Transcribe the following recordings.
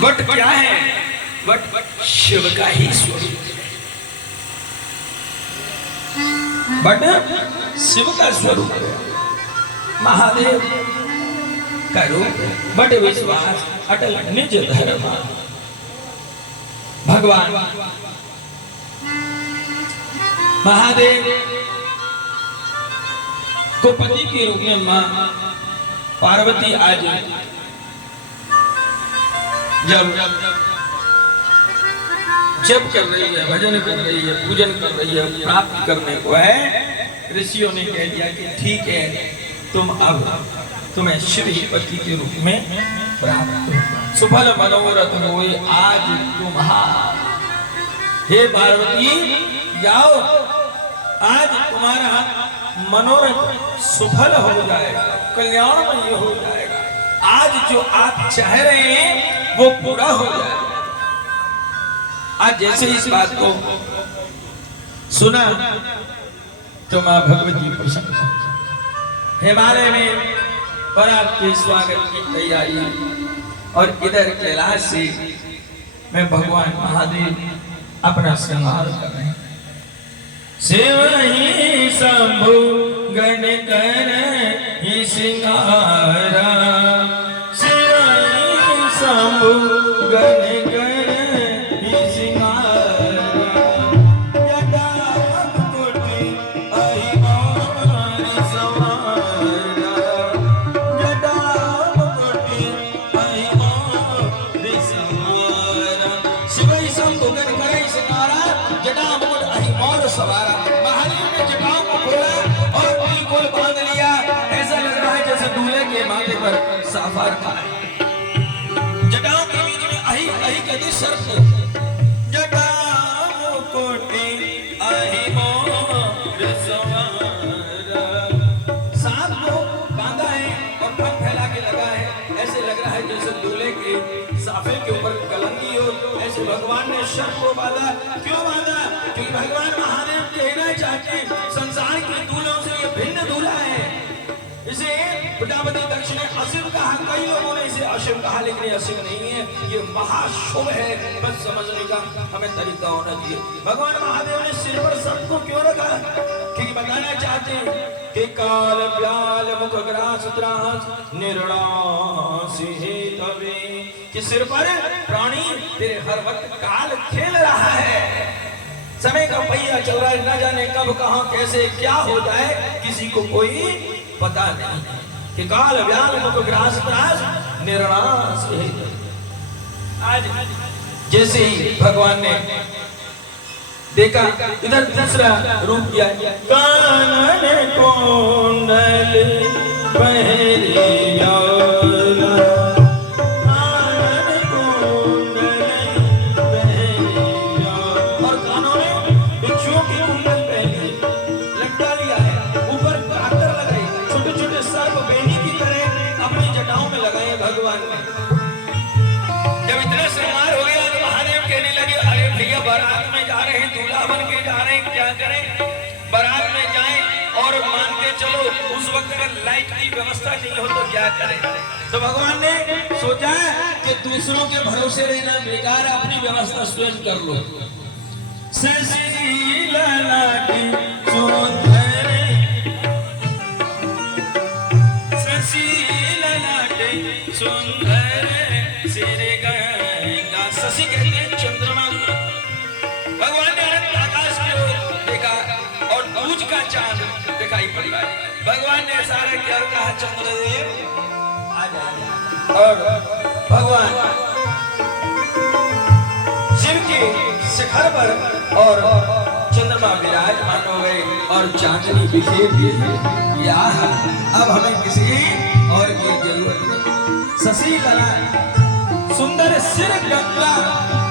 What क्या है? What Shiv का ही स्वरूप है। वट शिव का स्वरूप है, महादेव का रूप। वट विश्वास अटल निज धर्म। भगवान महादेव को पति के रूप में मां पार्वती आज जब कर रही है, भजन कर रही है, पूजन कर रही है, प्राप्त करने को है, ऋषियों ने कह दिया कि ठीक है, तुम्हें शिव ही पति के रूप में प्राप्त हो। सुफल मनोरथ होए आज तुम्हारा। हे पार्वती जाओ, आज तुम्हारा मनोरथ सुफल हो जाएगा, कल्याणमय हो जाएगा। आज जो आप चाह रहे हैं वो पूरा हो जाएगा। आज जैसे इस बात को सुना तो मां भगवती प्रसन्न। हिमालय में पर आपके स्वागत की तैयारी, और इधर कैलाश से मैं भगवान महादेव अपना श्रृंगार कर रहे हैं। शिव ही शंभु गण कर ही श्रृंगारा, शिव ही शंभु गण कर ही श्रृंगारा, जटा मुकुट अहिमार संवारा, जटा मुकुट अहिमार संवारा। शिव ही शंभु गण कर ही श्रृंगारा, जटा मुकुट अहिमार सवारा। महादेव ने जटाओं को खोला और बिल्कुल बांध लिया। ऐसा लग रहा है जैसे दूल्हे के माथे पर साफा रखा है। जटाओं के बीच में अहि अहि कहते सर्प, जटा मुकुट अहिमार सवारा। सांप को बांधा है और पंख फैला के लगा है। ऐसे लग रहा है जैसे दूल्हे के साफे के ऊपर कलंगी हो। ऐसे भगवान ने सर्प को बांधा। क्यों बांधा? क्योंकि भगवान महादेव कहना चाहते हैं संसार के दूल्हों से ये भिन्न दूल्हा है। इसे प्रजापति दक्ष ने अशिव कहा, कई लोगों ने इसे अशिव कहा, लेकिन ये अशिव नहीं है, ये महाशुभ है। बस समझने का हमें तरीका होना चाहिए। भगवान महादेव ने सिर पर सर्प को क्यों रखा? क्योंकि बताना चाहते हैं कि काल व्याल मुख ग्रास त्रास निर्णास हेतवे, कि सिर पर प्राणी तेरे हर वक्त काल खेल रहा है। समय का पहिया चल रहा है, न जाने कब कहां कैसे क्या हो जाए किसी को कोई पता नहीं। कि काल व्याल मुख ग्रास त्रास निर्णास हेतवे। आज जैसे ही भगवान ने देखा, इधर दूसरा रूप किया, कानन कुंडल पहरिया, कानन कुंडल पहरिया, और कानों में बिच्छुओं की कुंडल पहनी, लटका लिया है, ऊपर कातर लगाई, छोटे छोटे सर्प बेनी की तरह अपनी जटाओं में लगाए भगवान ने। जब इतना श्रृंगार हो गया तो महादेव कहने लगे, अरे भैया बारात में जा रहे हैं, दूल्हा बन के जा रहे हैं, क्या करें? बारात में जाएं और मान के चलो उस वक्त अगर लाइट की व्यवस्था नहीं हो तो क्या करें? तो भगवान ने सोचा कि दूसरों के भरोसे रहना बेकार है, अपनी व्यवस्था स्वयं कर लो। शशि कहते हैं चंद्रमा को। भगवान ने अनंत आकाश की ओर देखा और दूज का चांद दिखाई पड़ी। भगवान ने इशारा किया और कहा, चंद्रदेव आ जाइए। और भगवान शिव के शिखर पर और चंद्रमा विराजमान हो गए और चांदनी बिखेर दी। या अब हमें किसी और की जरूरत नहीं। शशि लला सुंदर सिर गंगा।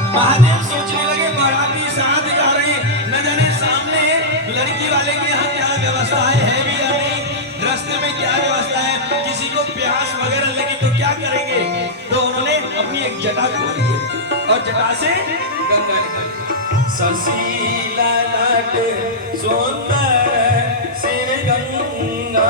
महादेव सोचने लगे बाराती साथ जा रहे हैं, न जाने सामने लड़की वाले के यहाँ क्या व्यवस्था है भी या नहीं, रास्ते में क्या व्यवस्था है, किसी को प्यास वगैरह लगी तो क्या करेंगे। तो उन्होंने अपनी एक जटा खोली और जटा से गंगा निकली। शशि ललाट सुंदर सिर गंगा,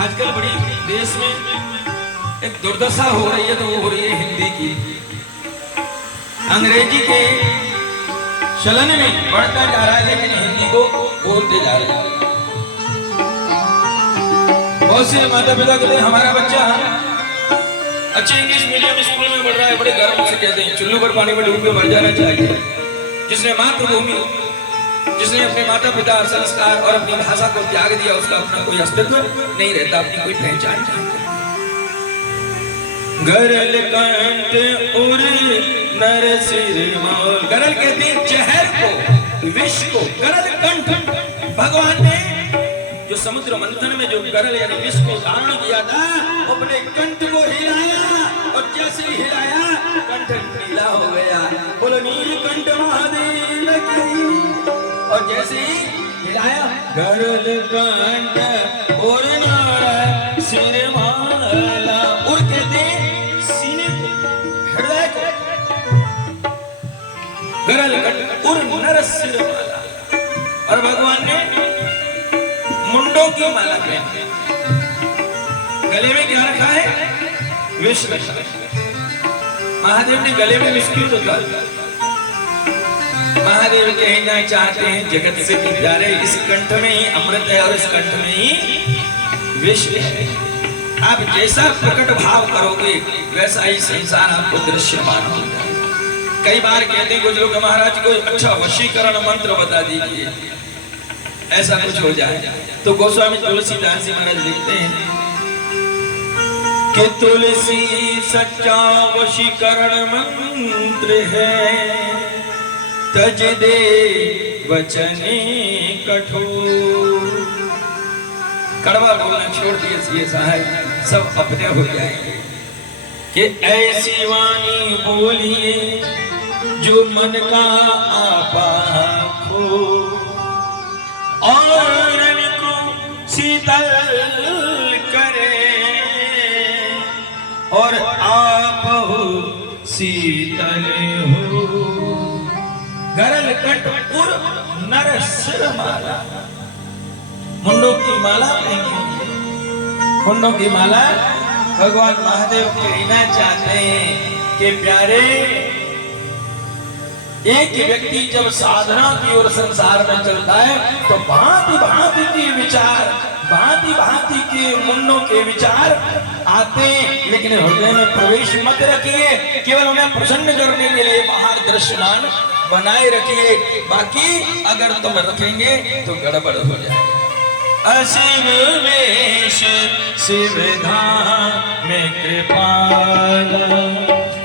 आजकल बड़ी देश में एक दुर्दशा हो रही है, तो वो हो रही है हिंदी की। अंग्रेजी के चलन में बढ़ता जा रहा है, लेकिन हिंदी को बोलते जा रहे हैं। बहुत से माता पिता कहते हैं हमारा बच्चा अच्छे इंग्लिश मीडियम स्कूल में पढ़ रहा है, बड़े गर्व से कहते हैं चुल्लू पर पानी में डूब के मर जाना चाहिए। जिसने मातृभूमि, जिसने अपने माता पिता, संस्कार और अपनी भाषा को त्याग दिया, उसका अपना कोई अस्तित्व नहीं रहता, अपनी कोई पहचान नहीं। गरल कंठ उर नर सिर मोल, गरल कहते हैं जहर को, विष को। गरल कंठ, भगवान ने जो समुद्र मंथन में जो गरल यानी विष को धारण किया था, अपने कंठ को हिलाया, और जैसे ही हिलाया कंठ नीला हो गया। बोलो नीलकंठ महादेव की। और जैसे ही हिलाया गरल कंठ और नार सिर माला, और कहते सीने को, हृदय को। गरल कंठ और नर सिर माला। और भगवान ने मुंडों की माला पहनी, गले में क्या रखा है? विष रखा है। महादेव ने गले में विष क्यों रखा? महादेव कहना चाहते हैं जगत से भी प्यारे, इस कंठ में ही अमृत है और इस कंठ में ही विष है। आप जैसा प्रकट भाव करोगे वैसा ही संसार आपको दृश्यमान होगा। कई बार कहते हैं कुछ लोग महाराज को अच्छा वशीकरण मंत्र बता दीजिए, ऐसा कुछ हो जाए। तो गोस्वामी तुलसीदास जी महाराज लिखते हैं कि तुलसी सच्चा वशीकरण मंत्र है, तज दे वचने कठोर। कड़वा बोलना छोड़ दिए साहब, सब अपने हो जाएंगे। कि ऐसी वाणी बोलिए जो मन का आपा हो, और को शीतल करे, और आप हो शीतल हो। गरल कंठ उर नर सिर माला, मुंडों की माला पहनी। मुंडों की माला भगवान महादेव कहना चाहते हैं कि प्यारे, एक व्यक्ति जब साधना की ओर संसार में चलता है तो भांति भांति के विचार, भांति भांति के मुंडों के विचार आते हैं, लेकिन हृदय में प्रवेश मत रखिए। केवल उन्हें प्रसन्न करने के लिए बाहर दृश्यमान बनाए रखिए, बाकी अगर तुम रखेंगे तो गड़बड़ हो जाएगा। अशिव वेश शिव धाम में कृपाल,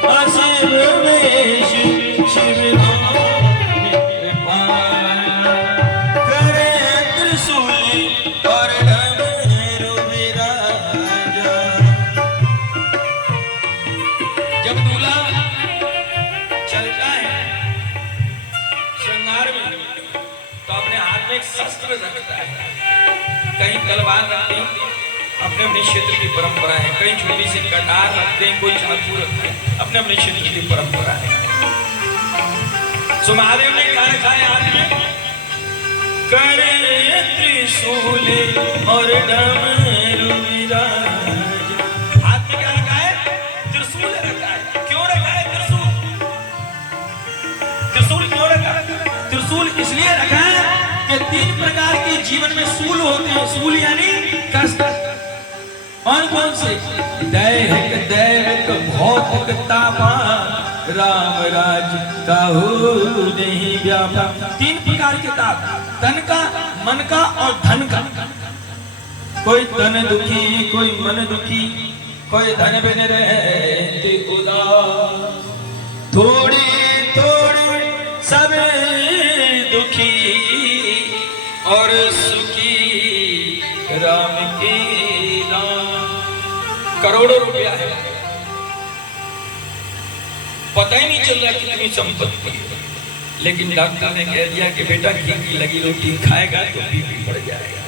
अशिव वेश शिव धाम में कृपाल, करे त्रिशूल और डमरू विराजा। जब दूल्हा चलता है श्रृंगार में तो अपने हाथ में एक शस्त्र रखता है, कहीं तलवार रखते हैं, अपने अपने क्षेत्र की परंपरा है, कहीं छोटी सी कटार रखते हैं, कोई चाकू रखते हैं, अपने अपने क्षेत्र की परंपरा है। सो महादेव ने क्या रखा है हाथ में? करे त्रिशूल और डमरू विराज। हाथ में क्या रखा है? त्रिशूल रखा है। क्यों रखा है त्रिशूल? त्रिशूल क्यों रखा है? त्रिशूल इसलिए रखा है कि 3 प्रकार के जीवन में सूल होते हैं। सूल यानी कष्ट। कौन कौन से? दैहिक, दैविक, भौतिक, तापन, राम राज काहू नहीं व्यापा। 3 प्रकार के ताप, तन का, मन का और धन का। कोई तन दुखी, कोई मन दुखी, कोई धन बिन रहते उदास, थोड़े थोड़े सब दुखी और सुखी राम की नाम। करोड़ों रुपया है, पता ही नहीं चल रहा कितनी संपत्ति है, लेकिन डॉक्टर ने कह दिया कि बेटा घी की लगी रोटी खाएगा तो बीपी बढ़ जाएगा।